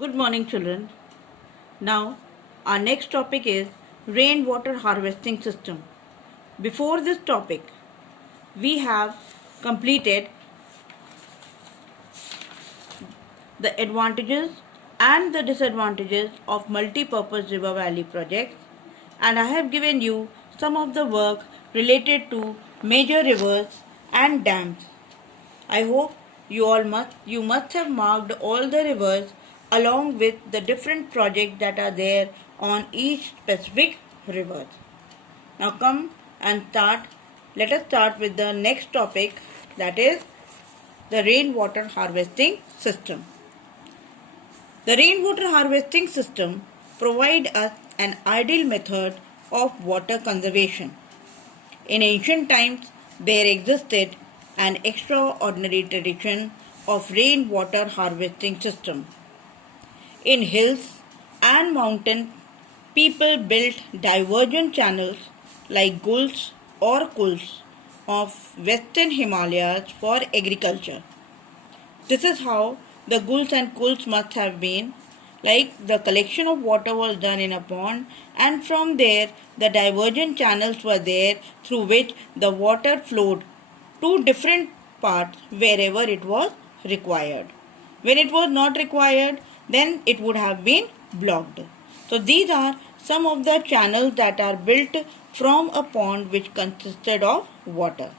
Good morning, children. Now, our next topic is rainwater harvesting system. Before this topic, we have completed the advantages and the disadvantages of multi-purpose river valley projects, and I have given you some of the work related to major rivers and dams. I hope you must have marked all the rivers along with the different projects that are there on each specific river. Now come and start. Let us start with the next topic, that is the rainwater harvesting system. The rainwater harvesting system provides us an ideal method of water conservation. In ancient times, there existed an extraordinary tradition of rainwater harvesting system. In hills and mountains, people built divergent channels like gulls or kulls of western Himalayas for agriculture. This is how the gulls and kulls must have been. Like the collection of water was done in a pond, and from there the divergent channels were there through which the water flowed to different parts wherever it was required. When it was not required, then it would have been blocked. So these are some of the channels that are built from a pond which consisted of water.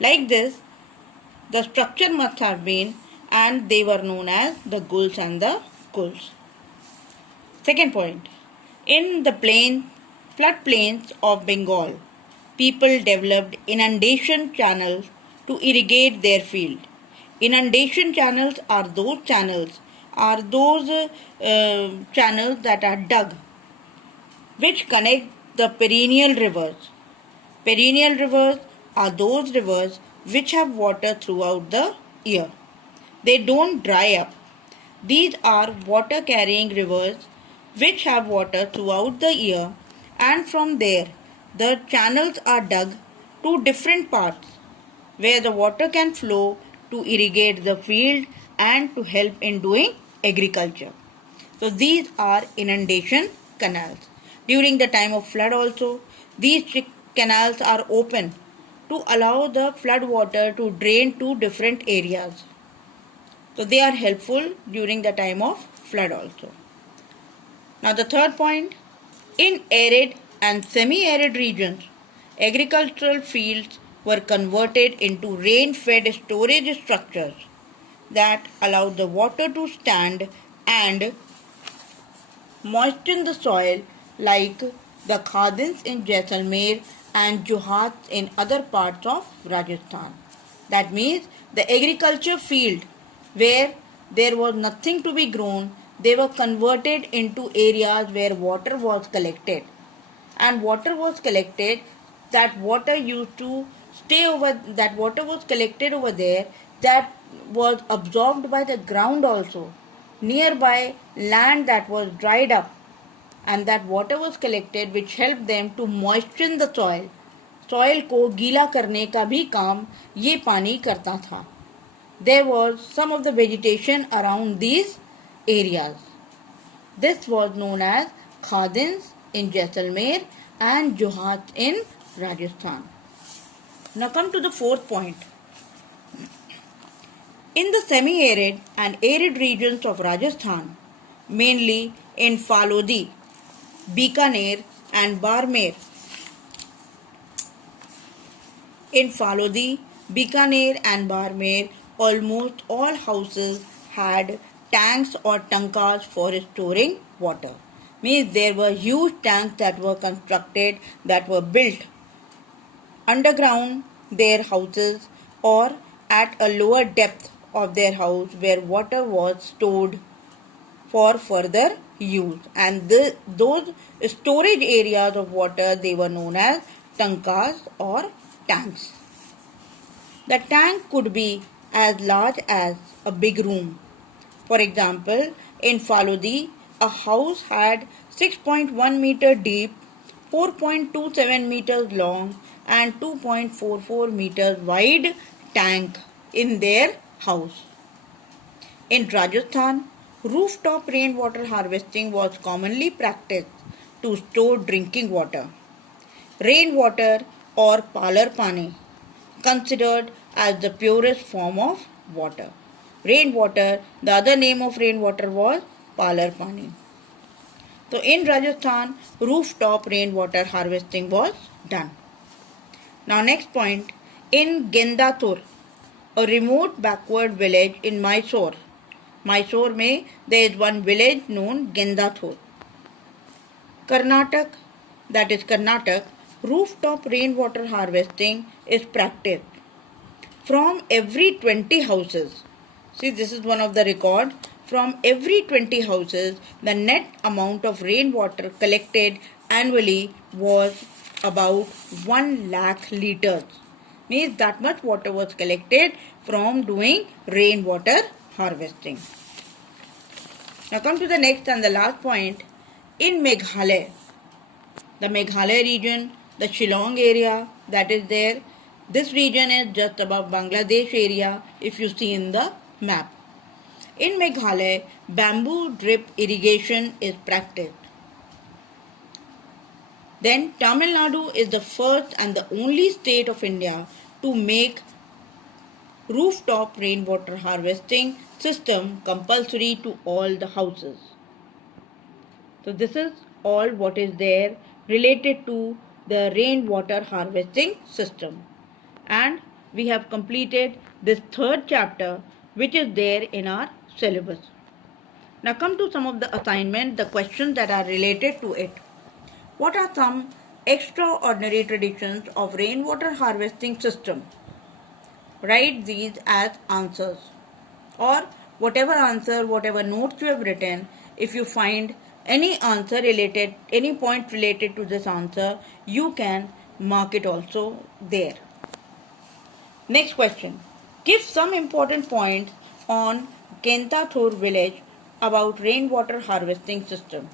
Like this, the structure must have been, and they were known as the gulls and the kulls. Second point, in the floodplains of Bengal, people developed inundation channels to irrigate their field. Inundation channels are those channels that are dug, which connect the perennial rivers. Perennial rivers are those rivers which have water throughout the year. They don't dry up. These are water carrying rivers which have water throughout the year, and from there the channels are dug to different parts where the water can flow to irrigate the field and to help in doing agriculture. So these are inundation canals. During the time of flood also, these canals are open to allow the flood water to drain to different areas. So they are helpful during the time of flood also. Now the third point, in arid and semi-arid regions, agricultural fields were converted into rain-fed storage structures that allowed the water to stand and moisten the soil, like the khadins in Jaisalmer and johats in other parts of Rajasthan. That means the agriculture field where there was nothing to be grown, they were converted into areas where water was collected. And water was collected, that water used to stay over, that water was collected over there, that was absorbed by the ground also. Nearby land that was dried up, and that water was collected which helped them to moisten the soil. Soil को गीला करने का भी काम ये पानी करता था. There was some of the vegetation around these areas. This was known as khadins in Jaisalmer and johats in Rajasthan. Now come to the fourth point. In the semi-arid and arid regions of Rajasthan, mainly in Phalodi, Bikaner and Barmer. In Phalodi, Bikaner and Barmer, almost all houses had tanks or tankas for storing water. Means there were huge tanks that were constructed, that were built underground their houses or at a lower depth of their house where water was stored for further use. And those storage areas of water, they were known as tankas or tanks. The tank could be as large as a big room. For example, in Phalodi, a house had 6.1 meter deep, 4.27 meters long and 2.44 meters wide tank in their house. In Rajasthan, rooftop rainwater harvesting was commonly practiced to store drinking water. Rainwater or parlor pani, considered as the purest form of water. Rainwater, the other name of rainwater was parlor pani. So in Rajasthan, rooftop rainwater harvesting was done. Now next point, in Gendathur, a remote backward village in Mysore. Mysore में there is one village known Gendathur. Karnataka, that is Karnataka, rooftop rainwater harvesting is practiced. From every 20 houses, see this is one of the records, from every 20 houses, the net amount of rainwater collected annually was about 1 lakh liters. Means that much water was collected from doing rainwater harvesting. Now come to the next and the last point. In Meghalaya, the Meghalaya region, the Shillong area that is there, this region is just above Bangladesh area if you see in the map. In Meghalaya, bamboo drip irrigation is practiced. Then Tamil Nadu is the first and the only state of India to make rooftop rainwater harvesting system compulsory to all the houses. So this is all what is there related to the rainwater harvesting system. And we have completed this third chapter which is there in our syllabus. Now come to some of the assignments, the questions that are related to it. What are some extraordinary traditions of rainwater harvesting system? Write these as answers, or whatever answer, whatever notes you have written, if you find any answer related, any point related to this answer, you can mark it also there. Next question. Give some important points on Gendathur village about rainwater harvesting system.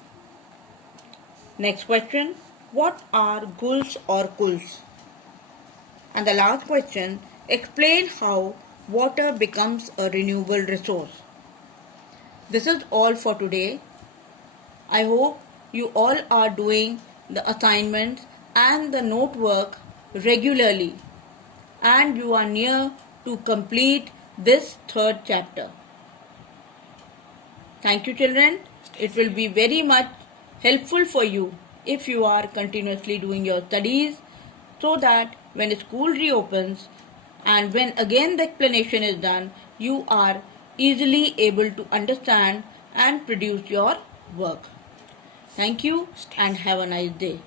Next question. What are guls or kuls? And the last question. Explain how water becomes a renewable resource. This is all for today. I hope you all are doing the assignments and the note work regularly, and you are near to complete this third chapter. Thank you, children. It will be very much helpful for you if you are continuously doing your studies, so that when school reopens and when again the explanation is done, you are easily able to understand and produce your work. Thank you and have a nice day.